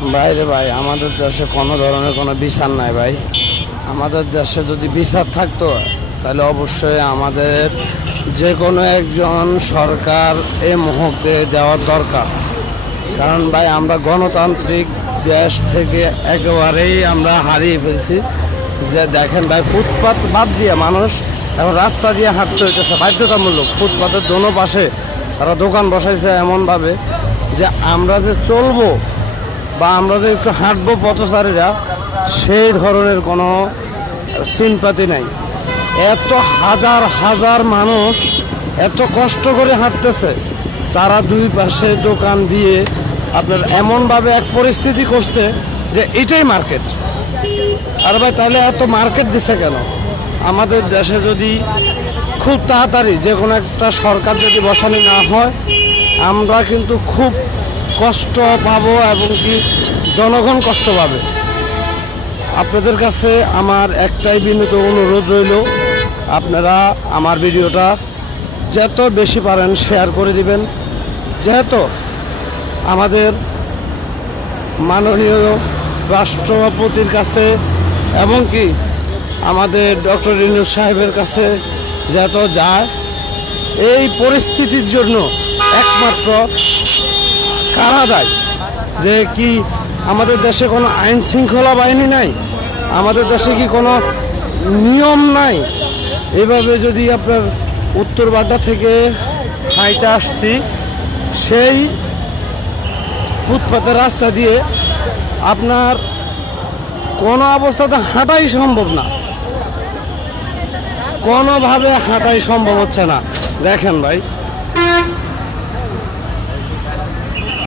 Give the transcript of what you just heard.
বাইরে ভাই, আমাদের দেশে কোনো ধরনের কোনো বিচার নাই ভাই। আমাদের দেশে যদি বিচার থাকতো তাহলে অবশ্যই আমাদের যে কোনো একজন সরকার এই মুহূর্তে দেওয়ার দরকার। কারণ ভাই আমরা গণতান্ত্রিক দেশ থেকে একেবারেই আমরা হারিয়ে ফেলছি। যে দেখেন ভাই, ফুটপাত বাদ দিয়ে মানুষ এখন রাস্তা দিয়ে হাঁটতে হইতেছে বাধ্যতামূলক। ফুটপাতের দোনো পাশে তারা দোকান বসাইছে এমনভাবে যে আমরা যে চলবো বা আমরা যে একটু হাঁটবো পথচারীরা, সেই ধরনের কোনো সিনপাতি নাই। এত হাজার হাজার মানুষ এত কষ্ট করে হাঁটতেছে, তারা দুই পাশে দোকান দিয়ে আপনার এমনভাবে এক পরিস্থিতি করছে যে এটাই মার্কেট। আর ভাই তাহলে এত মার্কেট দিছে কেন? আমাদের দেশে যদি খুব তাড়াতাড়ি যে কোনো একটা সরকার যদি বসানো না হয়, আমরা কিন্তু খুব কষ্ট পাবো এবং কি জনগণ কষ্ট পাবে। আপনাদের কাছে আমার একটাই বিনীত অনুরোধ রইল, আপনারা আমার ভিডিওটা যত বেশি পারেন শেয়ার করে দিবেন। যেহেতু আমাদের মাননীয় রাষ্ট্রপতির কাছে এবং কি আমাদের ডক্টর ইউনূস সাহেবের কাছে যেহেতু যায়, এই পরিস্থিতির জন্য একমাত্র কারা দায়ী? যে কি আমাদের দেশে কোনো আইন শৃঙ্খলা বাহিনী নাই? আমাদের দেশে কি কোনো নিয়ম নাই? এভাবে যদি আপনার উত্তর বাড্ডা থেকে হাইটে আসছি, সেই ফুটপাতের রাস্তা দিয়ে আপনার কোনো অবস্থাতে হাঁটাই সম্ভব না, কোনোভাবে হাঁটাই সম্ভব হচ্ছে না। দেখেন ভাই,